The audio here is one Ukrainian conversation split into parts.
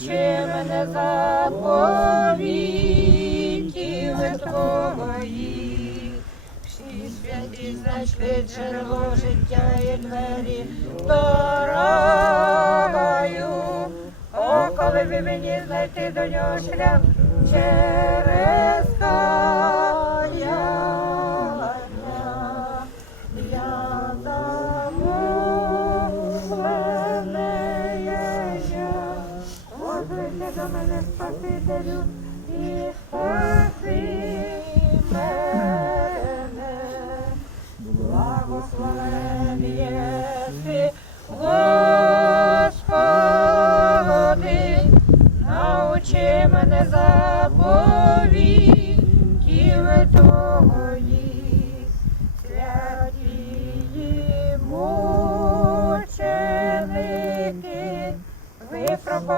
научи мене заповітів твоїх. Всі святі знайшли джерело життя і двері дорогою. О, коли ви мені знайти до нього шлях через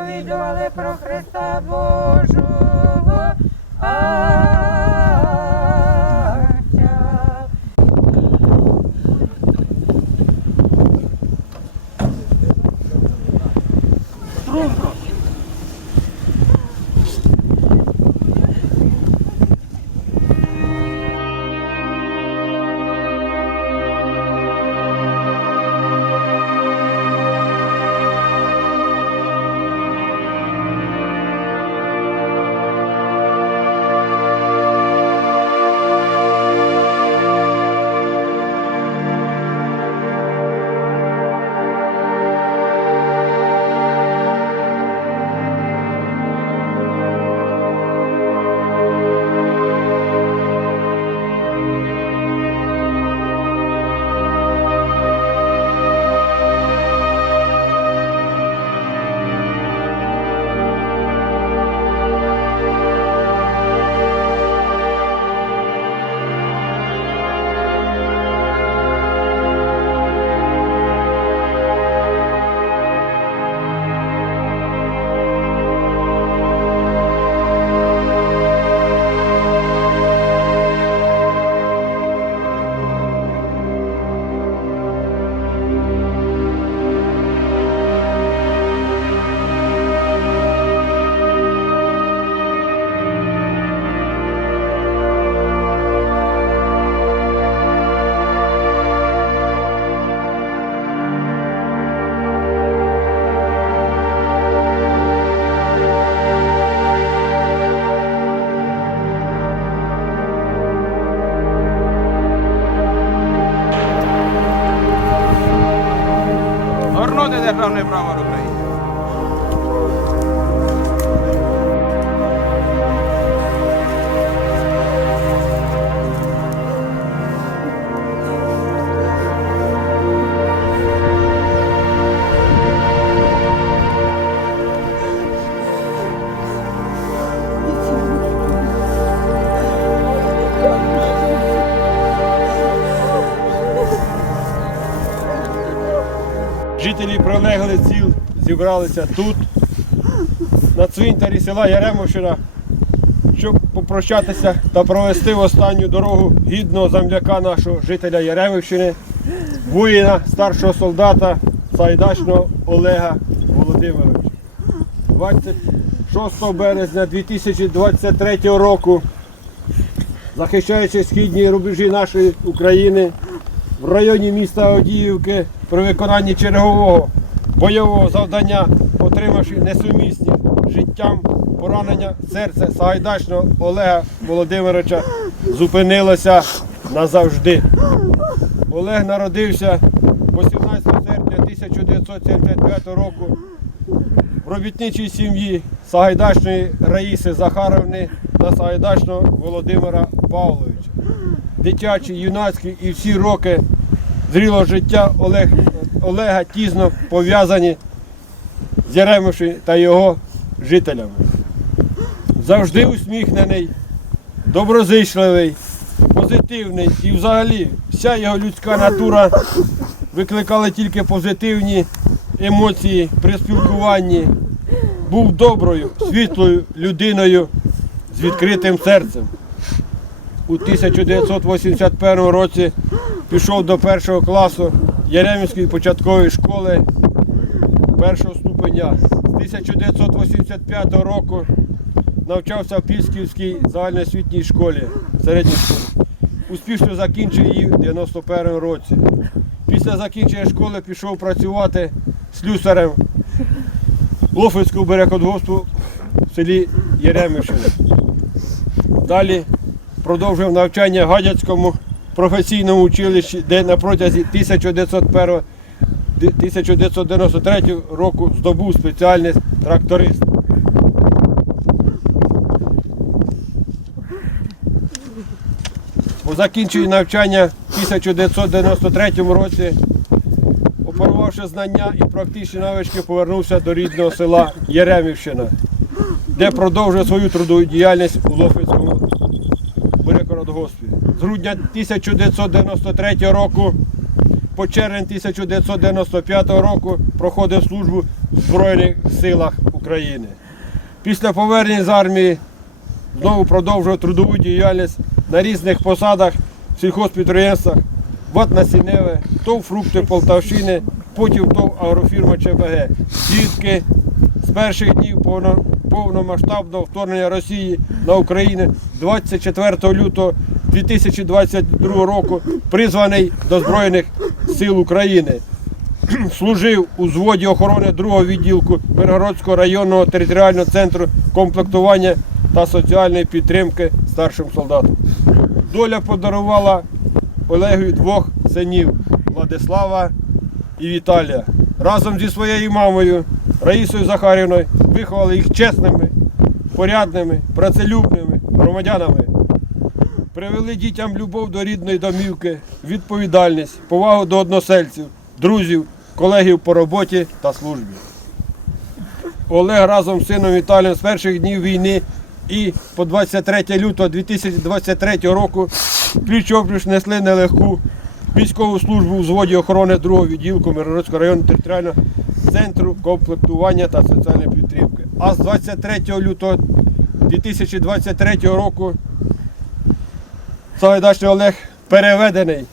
проповідували про Христа Божого. Прилеглих сіл зібралися тут, на цвинтарі села Яремовщина, щоб попрощатися та провести в останню дорогу гідного земляка нашого жителя Яремівщини, воїна, старшого солдата Сайдачного Олега Володимировича. 26 березня 2023 року, захищаючи східні рубежі нашої України, в районі міста Одіївки при виконанні чергового бойового завдання, отримавши несумісні життям поранення серця Сагайдачного Олега Володимировича, зупинилося назавжди. Олег народився 18 серпня 1975 року в робітничій сім'ї Сагайдачної Раїси Захаровни та Сагайдачного Володимира Павловича. Дитячі, юнацькі і всі роки зрілого життя Олег, Олега тісно пов'язані з Яремошем та його жителями. Завжди усміхнений, доброзичливий, позитивний і взагалі вся його людська натура викликала тільки позитивні емоції при спілкуванні. Був доброю, світлою людиною з відкритим серцем. У 1981 році пішов до першого класу Яремівської початкової школи першого ступеня. З 1985 року навчався в Пісківській загальноосвітній школі, середній школі. Успішно закінчив її в 91 році. Після закінчення школи пішов працювати слюсарем Лофицького берекодгоспу в селі Єремишине. Далі продовжив навчання в Гадяцькому професійному училищі, де на протязі 1901 1993 року здобув спеціальність тракторист. По закінченні навчання в 1993 році, опанувавши знання і практичні навички, повернувся до рідного села Єремівщина, де продовжив свою трудову діяльність у Лофицькому грудня 1993 року по червень 1995 року проходив службу в Збройних силах України. Після повернення з армії знову продовжував трудову діяльність на різних посадах в сільхозпідприємствах, ВАТ Насінневе, ТОВ фрукти Полтавщини, потім ТОВ агрофірма ЧБГ. Звідки з перших днів повномасштабного вторгнення Росії на Україну 24 лютого 2022 року призваний до Збройних сил України. Служив у зводі охорони 2-го відділку Миргородського районного територіального центру комплектування та соціальної підтримки старшим солдатам. Доля подарувала Олегу двох синів Владислава і Віталія. Разом зі своєю мамою Раїсою Захарівною виховали їх чесними, порядними, працелюбними громадянами. Привели дітям любов до рідної домівки, відповідальність, повагу до односельців, друзів, колегів по роботі та службі. Олег разом з сином Віталієм з перших днів війни і по 23 лютого 2023 року пліч-опліч несли нелегку військову службу у зводі охорони 2-го відділку Миргородського району територіального центру комплектування та соціальної підтримки. А з 23 лютого 2023 року Сагайдачний Олег переведений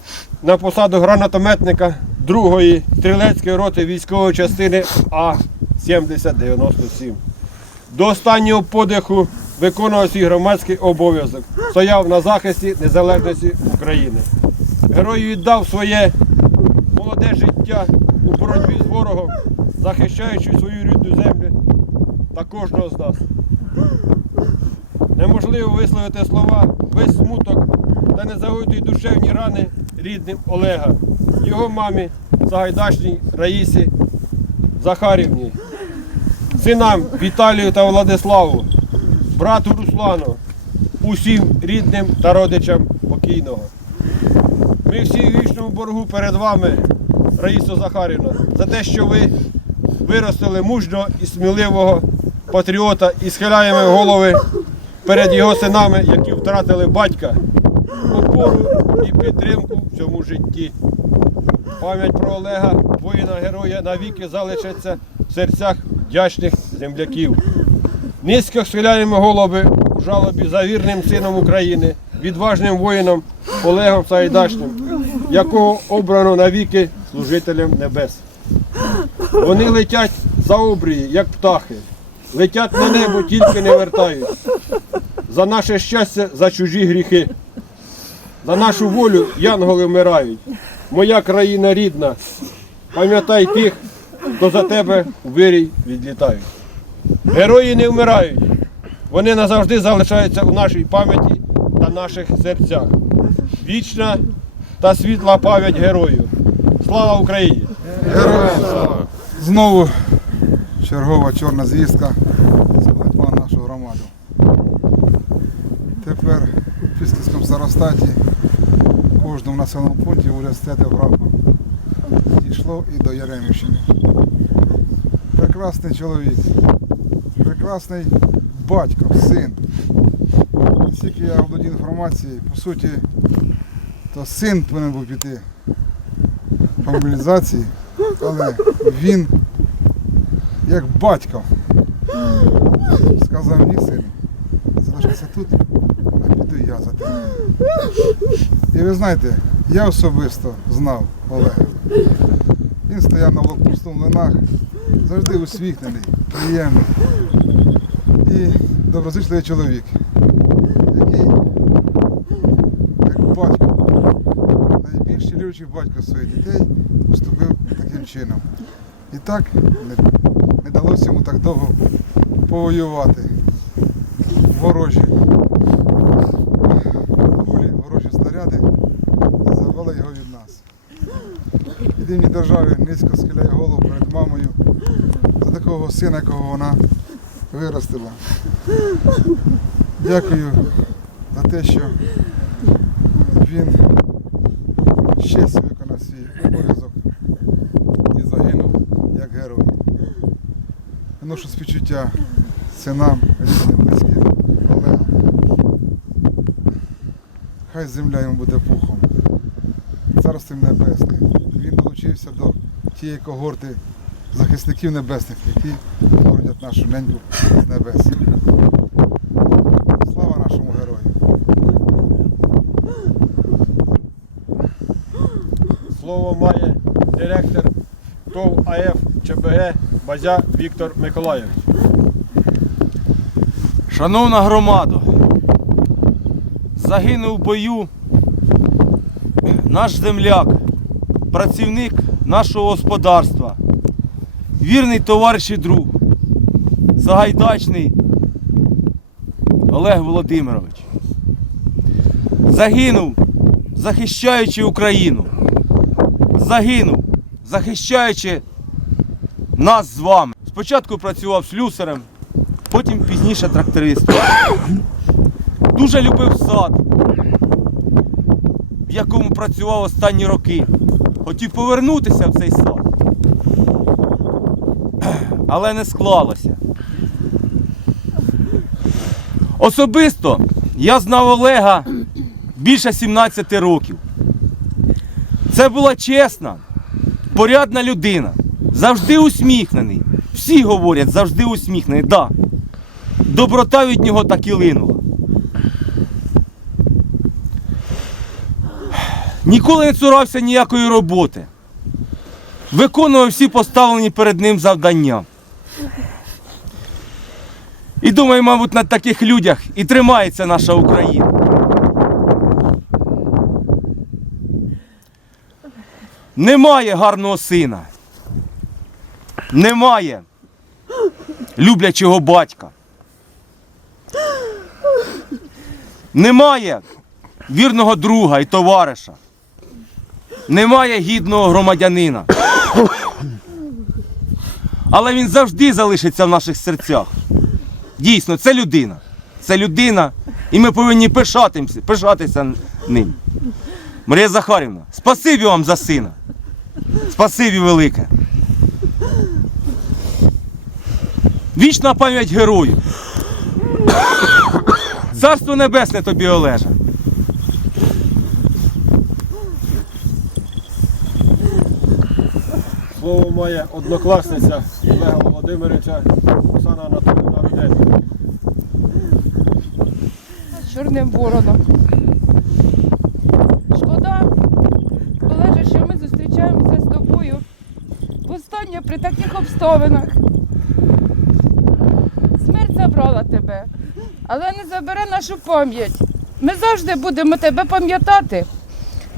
на посаду гранатометника 2-ї стрілецької роти військової частини А-7097. До останнього подиху виконував свій громадський обов'язок. Стояв на захисті незалежності України. Герой віддав своє молоде життя у боротьбі з ворогом, захищаючи свою рідну землю та кожного з нас. Неможливо висловити слова весь смуток та не загоїти душевні рани рідним Олега, його мамі Сагайдачній Раїсі Захарівні, синам Віталію та Владиславу, брату Руслану, усім рідним та родичам покійного. Ми всі в вічному боргу перед вами, Раїсо Захарівна, за те, що ви виростили мужнього і сміливого патріота і схиляємо голови перед його синами, які втратили батька, опору і підтримку в цьому житті. Пам'ять про Олега, воїна-героя, навіки залишиться в серцях вдячних земляків. Низько схиляємо голови у жалобі за вірним сином України, відважним воїном Олегом Саїдачним, якого обрано навіки служителем небес. Вони летять за обрії, як птахи, летять на небо, тільки не вертають. За наше щастя, за чужі гріхи. За нашу волю янголи вмирають. Моя країна рідна. Пам'ятай тих, хто за тебе у вирій відлітають. Герої не вмирають. Вони назавжди залишаються у нашій пам'яті та наших серцях. Вічна та світла пам'ять герою. Слава Україні! Героям слава! Знову чергова чорна звістка сплекла нашу громаду. Тепер у Пісківському старостаті кожному населеному пункті університети прапор. Дійшло і до Яремівщини. Прекрасний чоловік, прекрасний батько, син. Наскільки я володію інформацією, по суті, то син повинен був піти по мобілізації, але він як батько сказав ні сину, залишайся тут, а піду я за тебе. І ви знаєте, я особисто знав Олега. Він стояв на блокпосту в млинах, завжди усміхнений, приємний і доброзичливий чоловік, який, як батько, найбільш люблячий батько своїх дітей, поступив таким чином. І так не, не далося йому так довго повоювати. Ворожі кулі, ворожі снаряди забрали його від нас. Єдиній державі низько схиляє голову перед мамою за такого сина, якого вона виростила. Дякую за те, що він честю виконав свій обов'язок і загинув як герой. Виношу співчуття синам, рідним, близьким, колегам. Хай земля йому буде пухом. Царством небесним. Долучився до тієї когорти захисників небесних, які боронять нашу неньку з небес. Слава нашому герою! Слово має директор ТОВ АФ ЧБГ Базя Віктор Миколаєвич. Шановна громада, загинув в бою наш земляк, працівник нашого господарства, вірний товариш і друг, Сагайдачний Олег Володимирович. Загинув, захищаючи Україну. Загинув, захищаючи нас з вами. Спочатку працював слюсарем, потім пізніше трактористом. Дуже любив сад, в якому працював останні роки. Хотів повернутися в цей сад. Але не склалося. Особисто я знав Олега більше 17 років. Це була чесна, порядна людина, завжди усміхнений. Всі говорять, завжди усміхнений. Да. Доброта від нього так і линула. Ніколи не цурався ніякої роботи. Виконував всі поставлені перед ним завдання. І думаю, мабуть, на таких людях і тримається наша Україна. Немає гарного сина. Немає люблячого батька. Немає вірного друга і товариша. Немає гідного громадянина. Але він завжди залишиться в наших серцях. Дійсно, це людина. Це людина, і ми повинні пишатися, пишатися ним. Марія Захарівна, спасибі вам за сина. Спасибі велике. Вічна пам'ять герою. Царство небесне тобі, Олеже. Слово має однокласниця Олега Володимировича Оксана Анатолійовна Руденко. чорним вороном. Шкода, Олеже, що ми зустрічаємося з тобою востаннє при таких обставинах. Смерть забрала тебе, але не забере нашу пам'ять. Ми завжди будемо тебе пам'ятати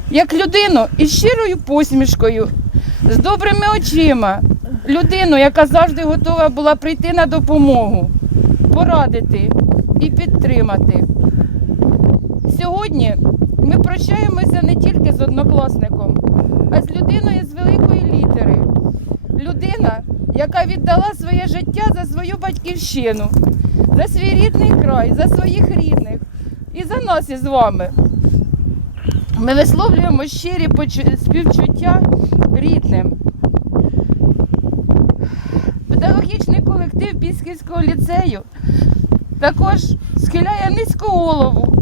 як людину із щирою посмішкою, з добрими очима, людину, яка завжди готова була прийти на допомогу, порадити і підтримати. Сьогодні ми прощаємося не тільки з однокласником, а з людиною з великої літери. Людина, яка віддала своє життя за свою батьківщину, за свій рідний край, за своїх рідних і за нас із вами. Ми висловлюємо щирі співчуття рідним. Педагогічний колектив Пісківського ліцею також схиляє низьку голову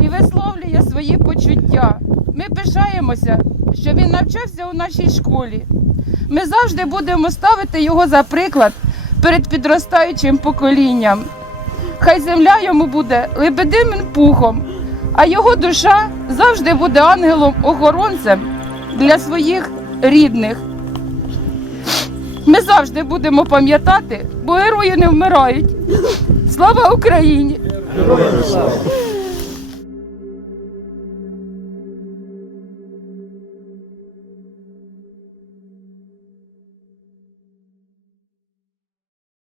і висловлює свої почуття. Ми пишаємося, що він навчався у нашій школі. Ми завжди будемо ставити його за приклад перед підростаючим поколінням. Хай земля йому буде лебединим пухом, а його душа завжди буде ангелом-охоронцем для своїх рідних. Ми завжди будемо пам'ятати, бо герої не вмирають. Слава Україні! Героям слава!